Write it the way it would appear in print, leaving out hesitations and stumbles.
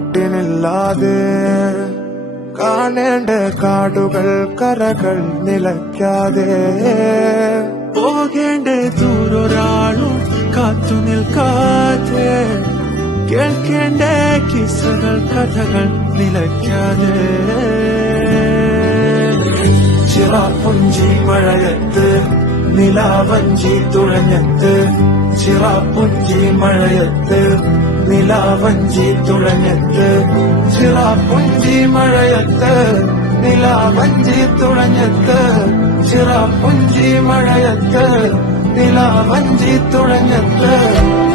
കൂട്ടിനില്ലാതെ കാണേണ്ട കാടുകൾ കരകൾ നിലയ്ക്കാതെ പോകേണ്ട ദൂരൊരാളും കാത്തു നിൽക്കാതെ കേൾക്കേണ്ട കിസ്സകൾ കഥകൾ നിലയ്ക്കാതെ ചിറാപ്പുഞ്ചി മഴയത്ത് നിലാവഞ്ചി തുഴഞ്ഞത്ത് ചിറാപ്പുഞ്ചി മഴയത്ത് നിലാവഞ്ചി തുഴഞ്ഞത്ത് ചിറാപ്പുഞ്ചി മഴയത്ത് നിലാവഞ്ചി തുഴഞ്ഞത്ത് ചിറാപ്പുഞ്ചി മഴയത്ത് നിലാവഞ്ചി തുഴഞ്ഞത്ത്